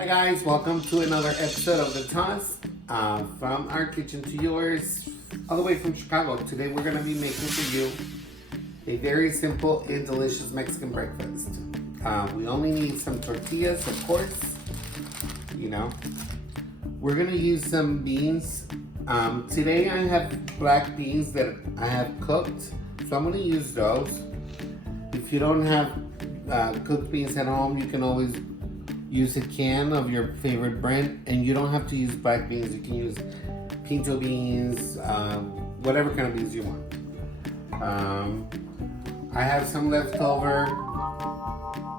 Hi guys, welcome to another episode of The Toss, from our kitchen to yours, all the way from Chicago. Today we're going to be making for you a very simple and delicious Mexican breakfast. We only need some tortillas, of course, We're going to use some beans. Today I have black beans that I have cooked, so I'm going to use those. If you don't have cooked beans at home, you can always use a can of your favorite brand, and you don't have to use black beans. You can use pinto beans, whatever kind of beans you want. I have some leftover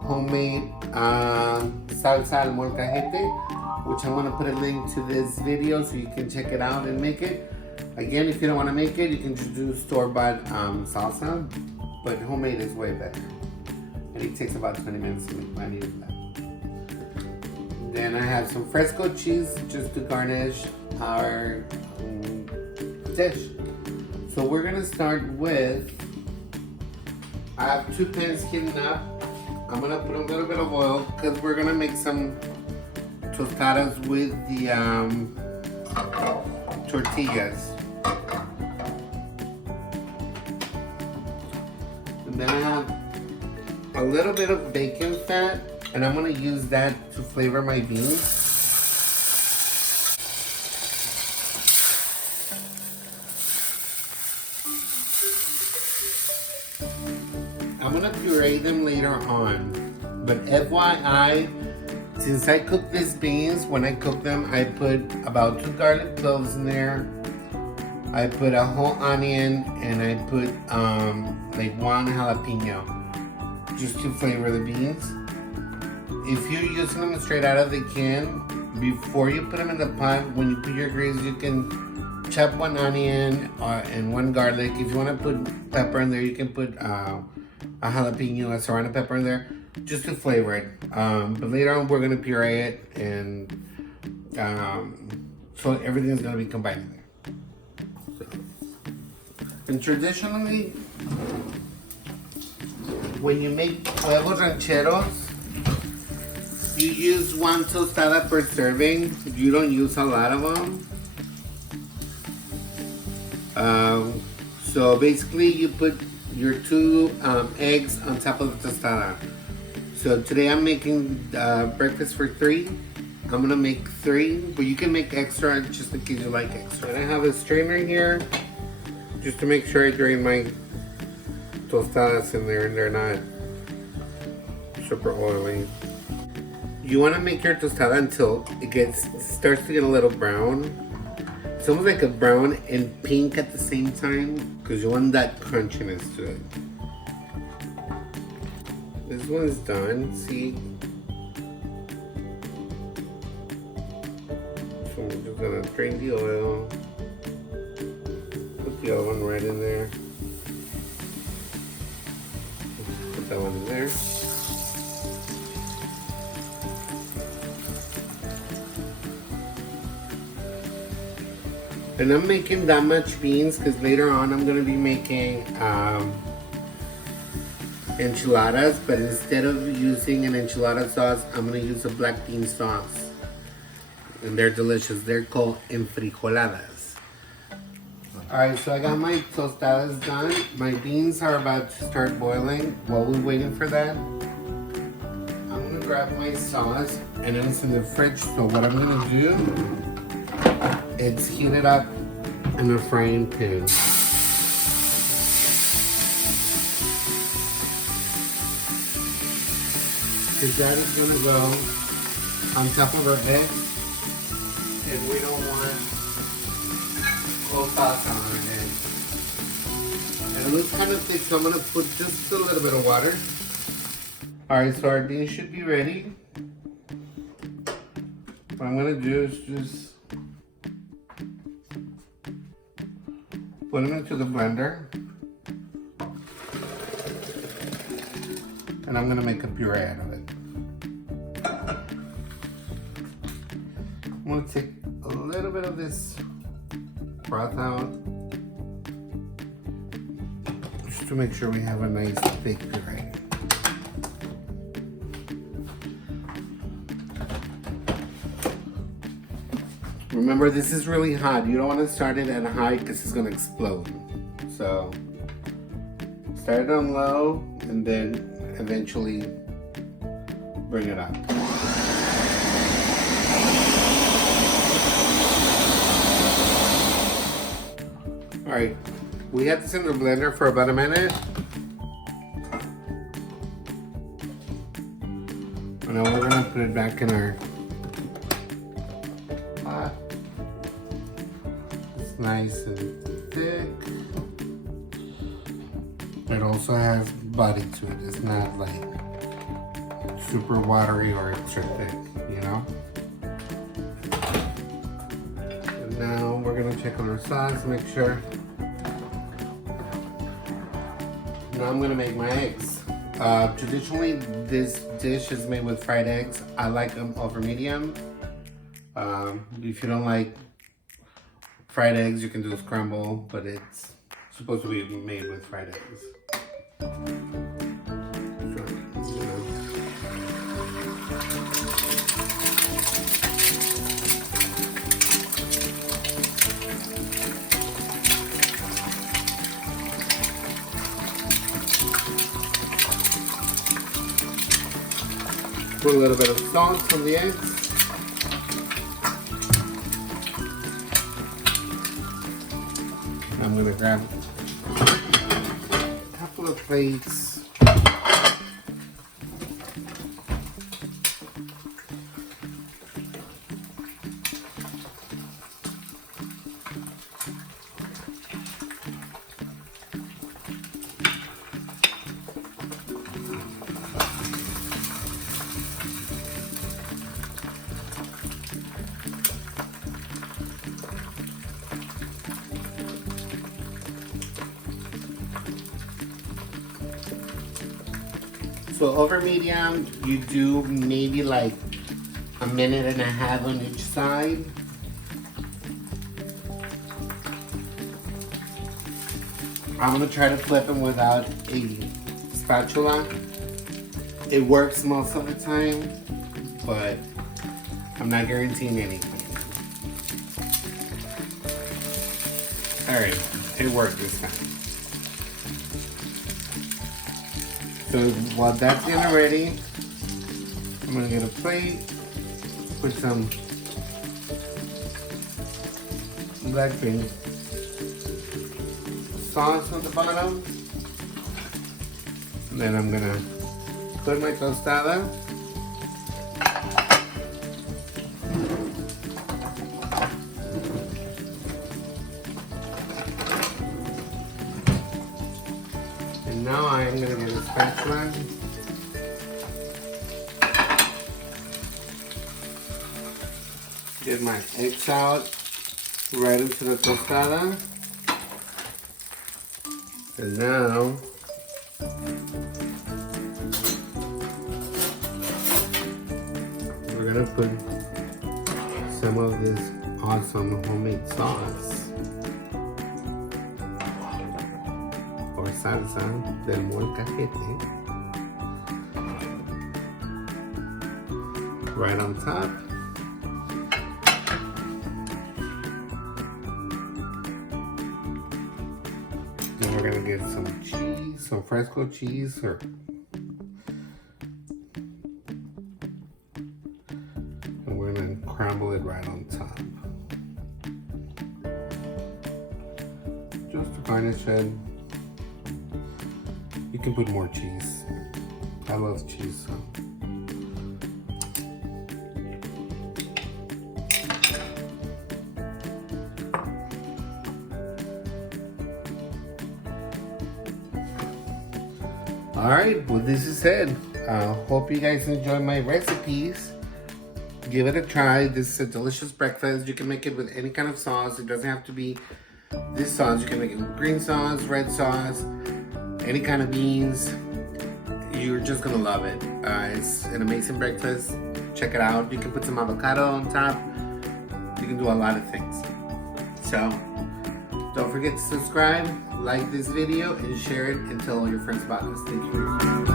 homemade salsa al molcajete, which I'm gonna put a link to this video so you can check it out and make it. Again, if you don't want to make it, you can just do store-bought salsa, but homemade is way better. And it takes about 20 minutes to make plenty of that. Then I have some fresco cheese just to garnish our dish. So we're gonna start with, I have 2 pans heating up. I'm gonna put a little bit of oil because we're gonna make some tostadas with the tortillas. And then I have a little bit of bacon fat, and I'm gonna use that to flavor my beans. I'm gonna puree them later on, but FYI, since I cook these beans, when I cook them, I put about 2 garlic cloves in there. I put a whole onion, and I put like 1 jalapeno, just to flavor the beans. If you're using them straight out of the can, before you put them in the pot, when you put your greens, you can chop 1 onion and 1 garlic. If you want to put pepper in there, you can put a jalapeno, a serrano pepper in there, just to flavor it. But later on, we're going to puree it, and so everything's going to be combined in there. And traditionally, when you make Huevos Rancheros, you use 1 tostada per serving. You don't use a lot of them. So basically, you put your 2 eggs on top of the tostada. So today I'm making breakfast for 3. I'm gonna make 3, but you can make extra just in case you like extra. And I have a strainer here just to make sure I drain my tostadas in there and they're not super oily. You want to make your tostada until it starts to get a little brown. It's almost like a brown and pink at the same time, because you want that crunchiness to it. This one's done, see? So I'm just gonna drain the oil. Put the other one right in there. Put that one in there. And I'm making that much beans because later on I'm going to be making enchiladas, but instead of using an enchilada sauce, I'm going to use a black bean sauce. And they're delicious. They're called enfrijoladas. Alright, so I got my tostadas done. My beans are about to start boiling. While we're waiting for that, I'm going to grab my sauce, and then it's in the fridge. So what I'm going to do, it's heated up in a frying pan. Because that is going to go on top of our eggs, and we don't want full sauce on our eggs. And it looks kind of thick, so I'm going to put just a little bit of water. Alright, so our beans should be ready. What I'm going to do is just put them into the blender, and I'm gonna make a puree out of it. I'm gonna take a little bit of this broth out, just to make sure we have a nice thick puree. Remember, this is really hot. You don't want to start it at a high because it's going to explode. So start it on low and then eventually bring it up. All right, we had this in the blender for about a minute. And now we're gonna put it back in our pot. It's nice and thick. It also has body to it. It's not like super watery or extra thick, you know? And now we're gonna check on our sauce, make sure. Now I'm gonna make my eggs. Traditionally, this dish is made with fried eggs. I like them over medium. If you don't like fried eggs, you can do a scramble, but it's supposed to be made with fried eggs. Put a little bit of salt on the eggs. I'm gonna grab a couple of plates. So over medium, you do maybe like a minute and a half on each side. I'm gonna try to flip them without a spatula. It works most of the time, but I'm not guaranteeing anything. All right, it worked this time. So while that's getting ready, I'm gonna get a plate, put some black bean sauce on the bottom, and then I'm gonna put my tostada. And now I'm gonna get a spatula. Get my eggs out right into the tostada. And now we're gonna put some of this awesome homemade sauce or salsa del molcajete right on top. Then we're gonna get some cheese, some fresco cheese, and we're gonna crumble it right on top. Just to garnish it. You can put more cheese. I love cheese, so. Alright, well this is it. Hope you guys enjoy my recipes. Give it a try. This is a delicious breakfast. You can make it with any kind of sauce. It doesn't have to be this sauce. You can make it with green sauce, red sauce, any kind of beans. You're just gonna love it. It's an amazing breakfast. Check it out. You can put some avocado on top. You can do a lot of things. So don't forget to subscribe, like this video, and share it and tell all your friends about this. Thank you.